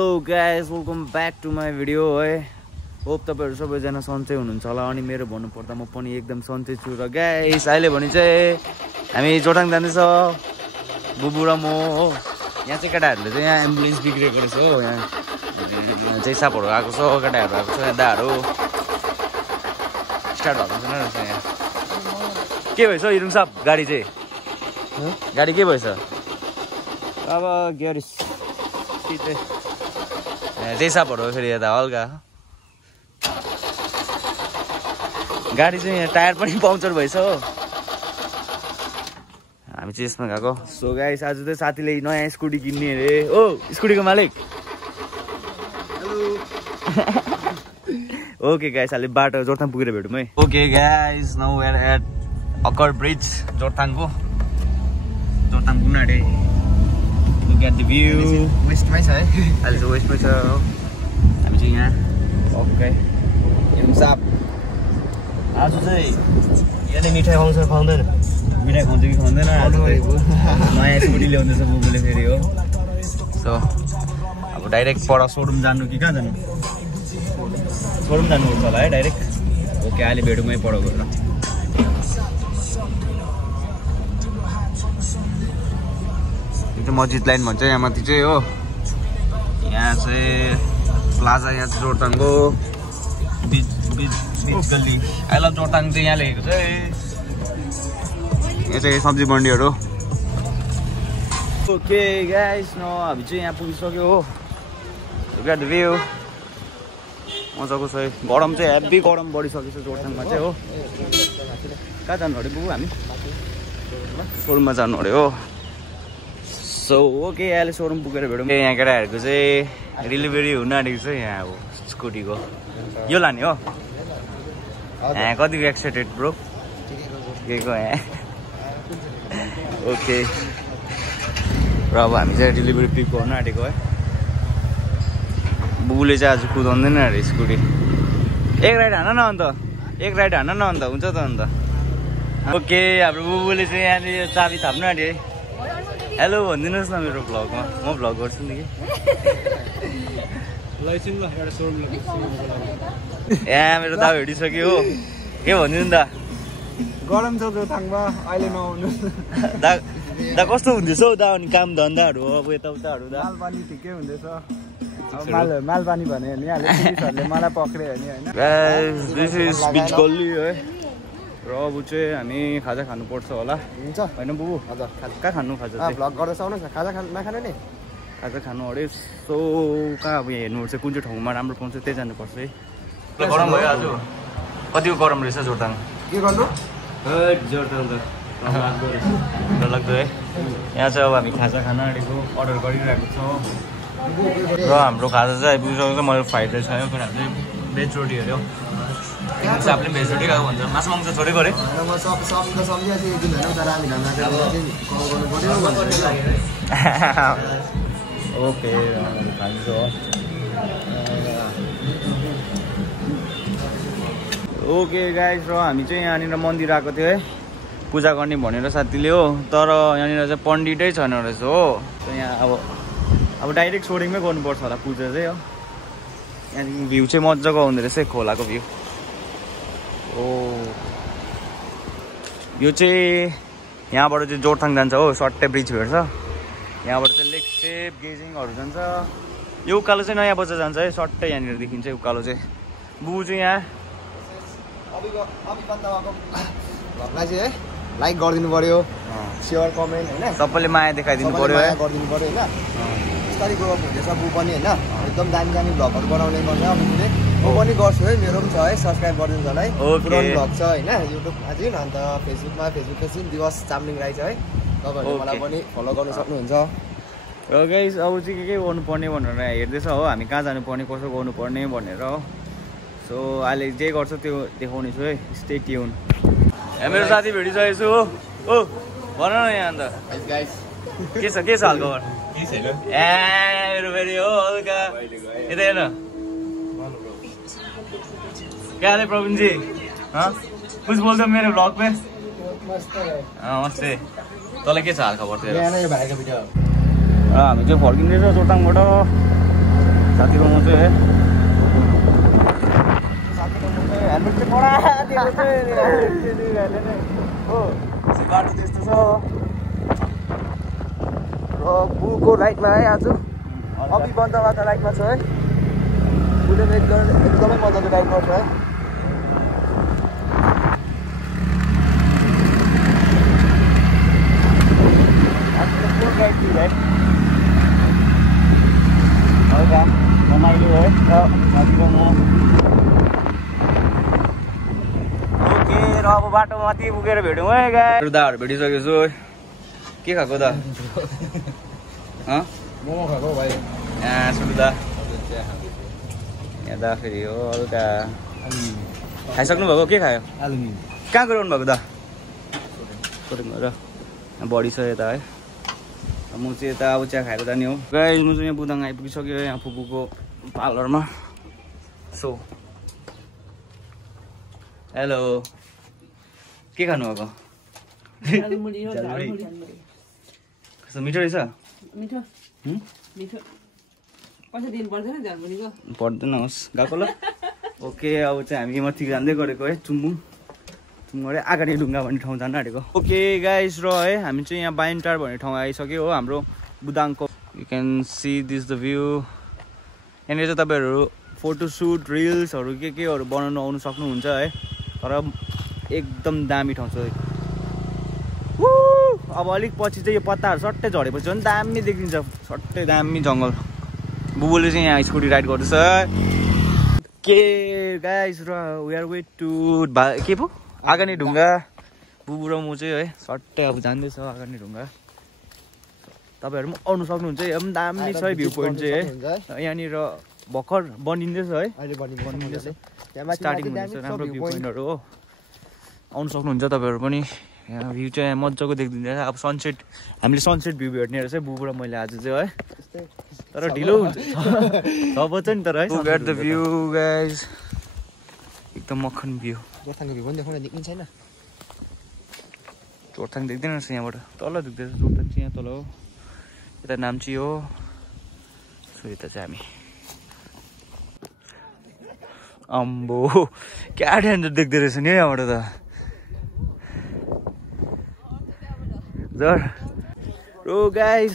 Hello guys, welcome back to my video है। Hope तपाईहरु सबैजना सन्चै हुनुहुन्छ होला अनि मेरो भन्नुपर्दा म पनि एकदम सन्चै छु र गाइस अहिले भने चाहिँ हामी जोरथाङ जाँदैछ बुबु र म हो। यहाँ चाहिँ केटाहरुले चाहिँ यहाँ एम्बुलेन्स बिग्रेको रहेछ हो। यहाँ चाहिँ सापहरु आएको छ, केटाहरु आएको छ, दाहरु स्टार्ट भएको छैन रहेछ यहाँ। के भएछ इरुङ साहब गाडी चाहिँ? गाडी के भएछ? अब ग्यारेज त्यही सापहरु फेरि यता हल्का गाडी चाहिँ यहाँ टायर पनि पङ्चर भएछ हो। हामी चाहिँ यसमा गएको। सो गाइस आज चाहिँ साथीले नयाँ स्कुटी किन्ने अरे। ओ स्कुटीको मालिक ओके गाइस अहिले बाटो जोरथाङ पुगेर भेटौँ है। Okay guys now we are at occur bridge जोरथाङको। Jorethang पुग्न आँटे। Look at the view. वेस्टमै छ है अहिले चाहिँ वेस्टमै छ हो। हामी चाहिँ यहाँ ओके हिमसाप आज चाहिँ यहाँ मिठाई खुवाउँछ खुवाउँदैन? मिठाई खुवाउँछ कि खुवाउँदैन? आज नयाँ स्कुटी ल्याउँदैछ बुबुले फेरि हो। सो अब डाइरेक्ट पर सोरुम जानु कि कहाँ जानु? सोरुम जानुपर्छ होला है डाइरेक्ट। ओके अहिले भेटौँ है पर गएर। यो चाहिँ मस्जिद लाइन भन्छ यहाँ माथि चाहिँ हो। यहाँ चाहिँ प्लाजा यहाँ चाहिँ जोरथाङको बिच गल्ली। आई लभ जोरथाङ चाहिँ यहाँ लेखेको छ है। यहाँ चाहिँ सब्जी मन्डीहरू। ओके गाइस न हामी चाहिँ यहाँ पुगिसक्यो हो। लुक एट द भ्यू मजाको छ है। गरम चाहिँ हेभी गरम बढिसकेको छ जोरथाङमा चाहिँ हो। कहाँ जानु अरे बुबु हामी? सोरुममा जानु अरे हो। सो ओके अहिले सोरुम पुगेर भेटौँ। यहाँ केटाहरूको चाहिँ डेलिभरी हुन आँटेको छ यहाँ अब स्कुटीको। यो लाने हो? यहाँ कतिको एक्साइटेड ब्रो? ठिकैको यहाँ। ओके र अब हामी चाहिँ डेलिभरी पिक गर्न आँटेको है। बुबुले चाहिँ आज कुदाउँदैन अरे स्कुटी। एक राइड हान न अन्त, एक राइड हान न अन्त हुन्छ त अन्त। ओके हाम्रो बुबुले चाहिँ यहाँनिर चाबी थाप्नु आँट्यो है। हेलो भनिदिनुहोस् न मेरो भ्लगमा। म भ्लग गर्छु नि कि। यहाँ मेरो दाउ भेटिसक्यो हो। के भनिदिनु त? गरम छ जोरथाङमा अहिले नआउनु। दा कस्तो हुँदैछ हौ दा? अनि काम धन्दाहरू अब यताउताहरू दा? माल पानी ठिकै हुँदैछ। माल पानी भने नि पुलिसहरूले मलाई पक्रियो नि होइन। दिस इज बिच गल्ली है। र अब चाहिँ हामी खाजा खानुपर्छ होला हुन्छ होइन बुबु? हजुर कहाँ खानु खाजा चाहिँ? भ्लग गर्दैछ आउनुहोस् न। खाजा नखानु नि? खाजा खानु अरे। सो कहाँ अब यहाँ हेर्नुपर्छ कुन चाहिँ ठाउँमा राम्रो पाउँछ त्यही जानुपर्छ है। गरम भयो आज। कतिको गरम रहेछ जोरथाङ? के गर्नु? जोरथाङ त डरलाग्दो है। यहाँ चाहिँ अब हामी खाजा खान आँटेको अर्डर गरिरहेको छौँ र हाम्रो खाजा चाहिँ आइपुगिसकेको। मैले फ्राइड राइस खायो, किनभने चाहिँ भेज रोटी हेऱ्यो। सापले भेज रोटी खाएको भन्छ। मासु माংস छोडेको अरे। ओके खान्छ। ओके गाइस र हामी चाहिँ यहाँनिर मन्दिर आएको थियो है पूजा गर्ने भनेर साथीले हो। तर यहाँनिर चाहिँ पण्डितै छैन रहेछ हो। यहाँ अब डाइरेक्ट सोरिङमै गर्नुपर्छ होला पूजा चाहिँ हो। यहाँदेखि भ्यू चाहिँ मजाको आउँदो रहेछ खोलाको भ्यू। ओ यो चाहिँ यहाँबाट चाहिँ जोरथाङ जान्छ हो। सट्टै ब्रिज भेट्छ। यहाँबाट चाहिँ लेक सेप गेजिङहरू जान्छ। यो उकालो चाहिँ नयाँ बजार जान्छ है। सट्टै यहाँनिर देखिन्छ उकालो चाहिँ। बुबु चाहिँ यहाँ भ्लगलाई चाहिँ है लाइक गरिदिनु पर्यो, सेयर कमेन्ट होइन सबैले माया देखाइदिनु पर्यो है। गरिदिनु पर्यो होइन। बिस्तारै ग्रो अप हुँदैछ बुबु पनि होइन। एकदम दामी दामी भ्लगहरू बनाउने गर्छ बुबुले। म पनि गर्छु है। मेरो पनि छ है। सब्सक्राइब गरिदिनु होला है। पुरानो भ्लग छ होइन युट्युबमा चाहिँ। अन्त फेसबुकमा चाहिँ दिवस चामलिङ राई छ है। तपाईँहरूले मलाई पनि फलो गर्नु सक्नुहुन्छ। र गाइस अब चाहिँ के गर्नुपर्ने भनेर हेर्दैछ हो। हामी कहाँ जानुपर्ने कसो गर्नुपर्ने भनेर हो। सो अहिले जे गर्छ त्यो देखाउने छु है। Stay tune. मेरो साथी भेटिसकेको छु हो। ओ भन न यहाँ अन्त के छ हालखबर? मेरो फेरि हो हल्का यता हेर्न। क्या हाल है प्रवीण जी? कुछ बोल्छ मेरो ब्लग में? नमस्ते। तँलाई के छ हाल खबर तेरो? यहाँ यो भाइको भिडियो हामी चाहिँ फर्किँदैछ जोरथाङबाट। साथीको म चाहिँ है साथीको म चाहिँ हेलमेट चाहिँ पडा दिएको चाहिँ हो बाटो त्यस्तो छ र बुको राइटमा है आज अभि बन्दबाट राइटमा छ है बुले एकदमै मजाले राइड गर्छ है रमाइलो है साथीको म ओके र अब बाटो माथि पुगेर भेटौँ है गाई दाहरू भेटिसकेको छु के खाएको दा मोमो खाएको भाइ यहाँ सुरु दा यहाँ दा फेरि हो हल्का खाइसक्नु भएको के खायो आलुमिन कहाँ गइरहनु भएको दा सोरेङ र बढी छ यता है म चाहिँ यता अब चिया खाएको जाने हो गाइस म चाहिँ यहाँ बुदाङ आइपुगिसक्यो यहाँ फुपूको पार्लरमा सो हेलो के खानुभएको कस्तो मिठो रहेछ पर्दैन होस् गएको ल ओके अब चाहिँ हामी माथि जाँदै गरेको है चुम्बुङ गरे आगाडी ढुङ्गा भन्ने ठाउँ जान आँटेको ओके गाइस र है हामी चाहिँ यहाँ बाइन्टार भन्ने ठाउँ आइसक्यो हो हाम्रो बुदाङको you can see this the view यहाँनिर चाहिँ तपाईँहरू फोटोसुट रिल्सहरू केहरू बनाउनु आउनु सक्नुहुन्छ है तर एकदम दामी ठाउँ छ अब अलिक पछि चाहिँ यो पत्ताहरू सट्टै झरेपछि झन् दामी देखिन्छ सट्टै दामी जङ्गल बुबुले चाहिँ यहाँ स्कुटी राइड गर्दैछ के गाइस र वी आर वेट टु के पो आगानी ढुङ्गा बुबु र म चाहिँ है सट्टै अब जाँदैछ आगानी ढुङ्गा तपाईँहरू पनि आउनु सक्नुहुन्छ एकदम दामी छ है भ्यू पोइन्ट चाहिँ है यहाँनिर भर्खर बनिँदैछ है बनिँदैछ स्टार्टिङ हुँदैछ राम्रो भ्यू पोइन्टहरू हो आउनु सक्नुहुन्छ तपाईँहरू पनि यहाँ भ्यू चाहिँ मजाको देखिँदैछ अब सनसेट हामीले सनसेट भ्यू भेट्ने रहेछ बुबु र मैले आज चाहिँ है तर ढिलो हुन्छ अब चाहिँ नि तर है गेट द भ्यू गाइस एकदम मक्खन भ्यू जोरथाङको भ्यू पनि देखाउन देख्ने छैन जोरथाङ देख्दैन रहेछ यहाँबाट तल देख्दैछ जोरथाङ चाहिँ यहाँ तल हो यता नाम्ची हो सो यता चाहिँ हामी अम्बो क्या डेन्जर देख्दो रहेछ नि यहाँबाट त रो गाइस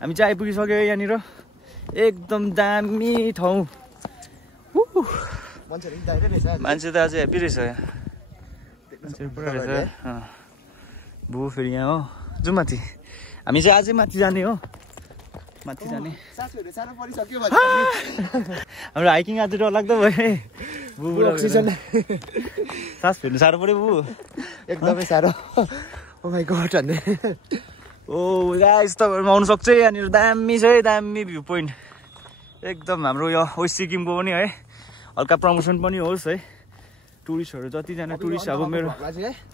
हामी चाहिँ आइपुगिसक्यो यहाँनिर एकदम दामी ठाउँ मान्छे त अझै हेप्पी रहेछ यहाँ मान्छेहरू पुरा रहेछ बु फेरि यहाँ हो जाउँ माथि हामी चाहिँ अझै माथि जाने हो माथि जाने हाम्रो हाइकिङ आज डरलाग्दो भयो बुबु सास फेर्नु साह्रो पऱ्यो बुबु एकदमै साह्रो ओ माइ गॉड भन्ने ओ गाइस तपाईँहरू आउनु सक्छ यहाँनिर दामी छ है दामी भ्यू पोइन्ट एकदम हाम्रो यो वेस्ट सिक्किमको पनि है हल्का प्रमोसन पनि होस् है टुरिस्टहरू जतिजना टुरिस्ट अब मेरो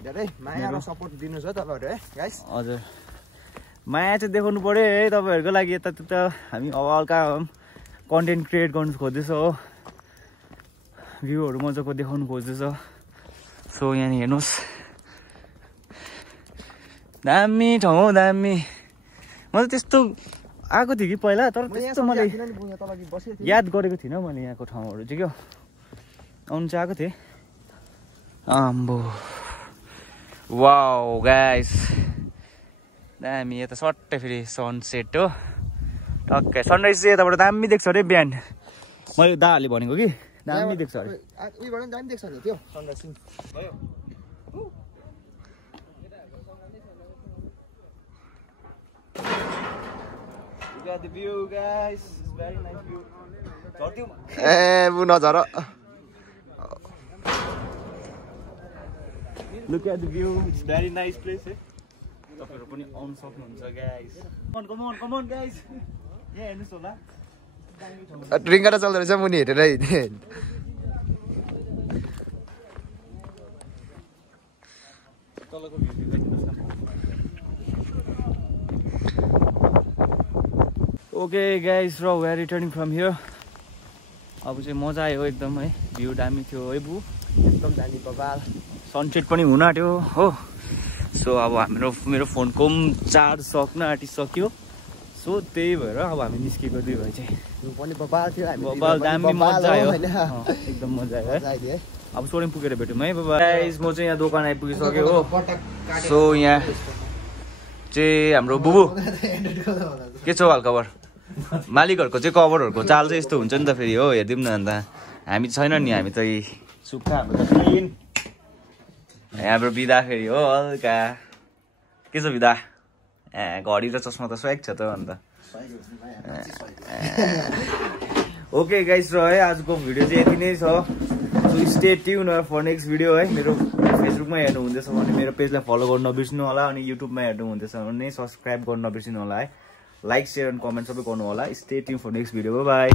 धेरै माया र सपोर्ट दिनु छ तपाईँहरू है गाइस हजुर माया चाहिँ देखाउनु पऱ्यो है तपाईँहरूको लागि यतात्यता हामी अब हल्का कन्टेन्ट क्रिएट गर्नु खोज्दैछ हो भ्यूहरू मजाको देखाउनु खोज्दैछ सो यहाँ हेर्नुहोस् दामी ठाउँ हो दामी म त त्यस्तो आएको थिएँ कि पहिला तर त्यस्तो मैले याद गरेको थिइनँ मैले यहाँको ठाउँहरू चाहिँ क्या आउनु चाहिँ आएको थिएँ आम्बो वाउ गाइस दामी यता सट्टै फेरि सनसेट हो टक्कै सनराइज चाहिँ यताबाट दामी देख्छ अरे बिहान मैले दाहरूले भनेको कि दामी देख्छ अरे दामी देख्छ नि त्यो सनराइज भयो You got the view, guys. It's very nice view. bu नजारा Look at the view. It's very nice place. तपाईहरु पनि आउन सक्नुहुन्छ guys. Come on guys. यहाँ हेर्नुस् होला. ड्रिङ्गर चल्दै रहेछ मुनि हेरेर तलको भ्यू देख्नुस् न. Okay guys, we are returning from here. अब चाहिँ मजा आयो एकदम है भ्यू दामी थियो है बु एकदम दामी बबाल सनसेट पनि हुन आँट्यो हो सो अब मेरो फोनको चार्ज सक्न आँटिसक्यो सो त्यही भएर अब हामी निस्केको 2 भाइ चाहिँ पनि बबाल थियो हामी बबाल दामी मजा आयो हैन एकदम मजा आयो है अब सोरेङ पुगेर भेटौँ है बाबा गाइस म चाहिँ यहाँ दोकान आइपुगिसक्यो हो सो यहाँ चाहिँ हाम्रो बुबु के छ हाल खबर मालिकहरूको चाहिँ कभरहरूको चाल चाहिँ यस्तो हुन्छ नि त फेरि हो हेरिदिउँ न अन्त हामी छैन नि हामी त सुक्खा हाम्रो त क्लिन हाम्रो बिदा फेरि हो हल्का के छ बिदा घडी र चस्मा त स्वाग छ त अन्त ओके गाइस र है आजको भिडियो चाहिँ यति नै छ so stay tune for next video है मेरो फेसबुकमा हेर्नु हुँदैछ भने मेरो पेजलाई फलो गर्नु नबिर्सिनु होला अनि युट्युबमा हेर्नु हुँदैछ भने सब्सक्राइब गर्नु नबिर्सिनु होला है लाइक शेयर एन्ड कमेन्ट सबै गर्नु होला stay tune for next video by